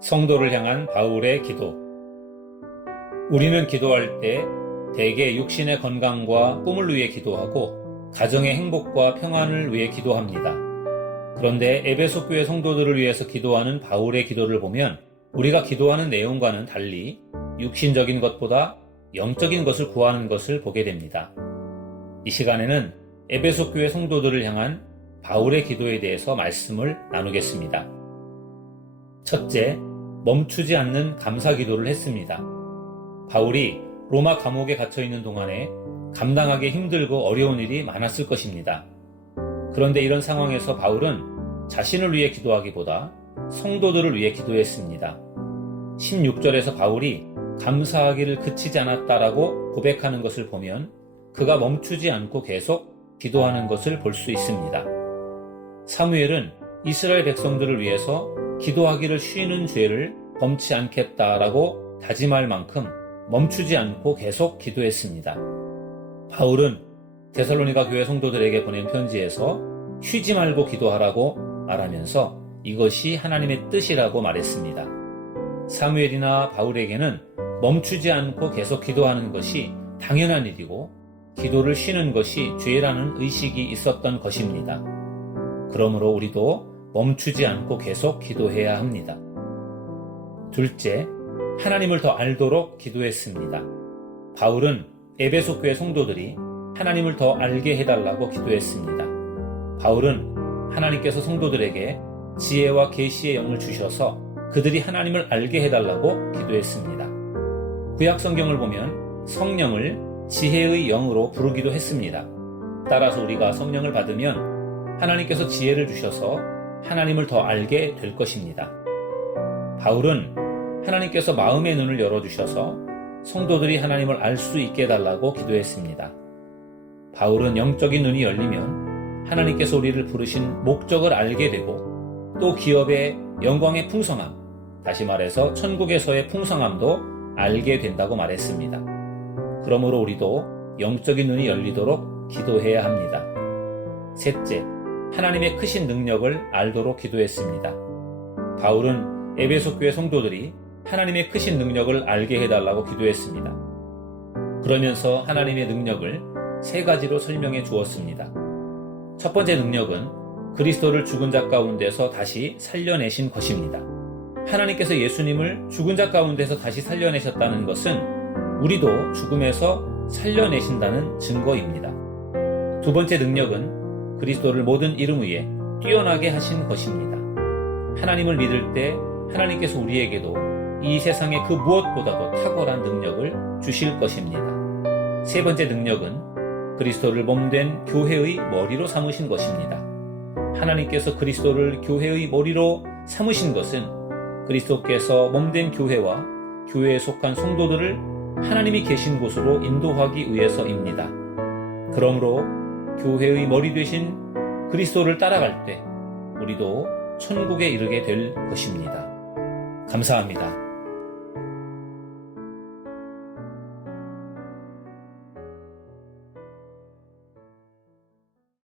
성도를 향한 바울의 기도. 우리는 기도할 때 대개 육신의 건강과 꿈을 위해 기도하고 가정의 행복과 평안을 위해 기도합니다. 그런데 에베소 교회 성도들을 위해서 기도하는 바울의 기도를 보면 우리가 기도하는 내용과는 달리 육신적인 것보다 영적인 것을 구하는 것을 보게 됩니다. 이 시간에는 에베소 교회 성도들을 향한 바울의 기도에 대해서 말씀을 나누겠습니다. 첫째, 멈추지 않는 감사 기도를 했습니다. 바울이 로마 감옥에 갇혀 있는 동안에 감당하기 힘들고 어려운 일이 많았을 것입니다. 그런데 이런 상황에서 바울은 자신을 위해 기도하기보다 성도들을 위해 기도했습니다. 16절에서 바울이 감사하기를 그치지 않았다라고 고백하는 것을 보면 그가 멈추지 않고 계속 기도하는 것을 볼 수 있습니다. 사무엘은 이스라엘 백성들을 위해서 기도하기를 쉬는 죄를 범치 않겠다라고 다짐할 만큼 멈추지 않고 계속 기도했습니다. 바울은 데살로니가 교회 성도들에게 보낸 편지에서 쉬지 말고 기도하라고 말하면서 이것이 하나님의 뜻이라고 말했습니다. 사무엘이나 바울에게는 멈추지 않고 계속 기도하는 것이 당연한 일이고 기도를 쉬는 것이 죄라는 의식이 있었던 것입니다. 그러므로 우리도 멈추지 않고 계속 기도해야 합니다. 둘째, 하나님을 더 알도록 기도했습니다. 바울은 에베소 교회 성도들이 하나님을 더 알게 해달라고 기도했습니다. 바울은 하나님께서 성도들에게 지혜와 계시의 영을 주셔서 그들이 하나님을 알게 해달라고 기도했습니다. 구약 성경을 보면 성령을 지혜의 영으로 부르기도 했습니다. 따라서 우리가 성령을 받으면 하나님께서 지혜를 주셔서 하나님을 더 알게 될 것입니다. 바울은 하나님께서 마음의 눈을 열어주셔서 성도들이 하나님을 알 수 있게 해달라고 기도했습니다. 바울은 영적인 눈이 열리면 하나님께서 우리를 부르신 목적을 알게 되고 또 기업의 영광의 풍성함, 다시 말해서 천국에서의 풍성함도 알게 된다고 말했습니다. 그러므로 우리도 영적인 눈이 열리도록 기도해야 합니다. 셋째, 하나님의 크신 능력을 알도록 기도했습니다. 바울은 에베소 교회 성도들이 하나님의 크신 능력을 알게 해달라고 기도했습니다. 그러면서 하나님의 능력을 세 가지로 설명해 주었습니다. 첫 번째 능력은 그리스도를 죽은 자 가운데서 다시 살려내신 것입니다. 하나님께서 예수님을 죽은 자 가운데서 다시 살려내셨다는 것은 우리도 죽음에서 살려내신다는 증거입니다. 두 번째 능력은 그리스도를 모든 이름 위에 뛰어나게 하신 것입니다. 하나님을 믿을 때 하나님께서 우리에게도 이 세상의 그 무엇보다도 탁월한 능력을 주실 것입니다. 세 번째 능력은 그리스도를 몸된 교회의 머리로 삼으신 것입니다. 하나님께서 그리스도를 교회의 머리로 삼으신 것은 그리스도께서 몸된 교회와 교회에 속한 성도들을 하나님이 계신 곳으로 인도하기 위해서입니다. 그러므로 교회의 머리 되신 그리스도를 따라갈 때 우리도 천국에 이르게 될 것입니다. 감사합니다.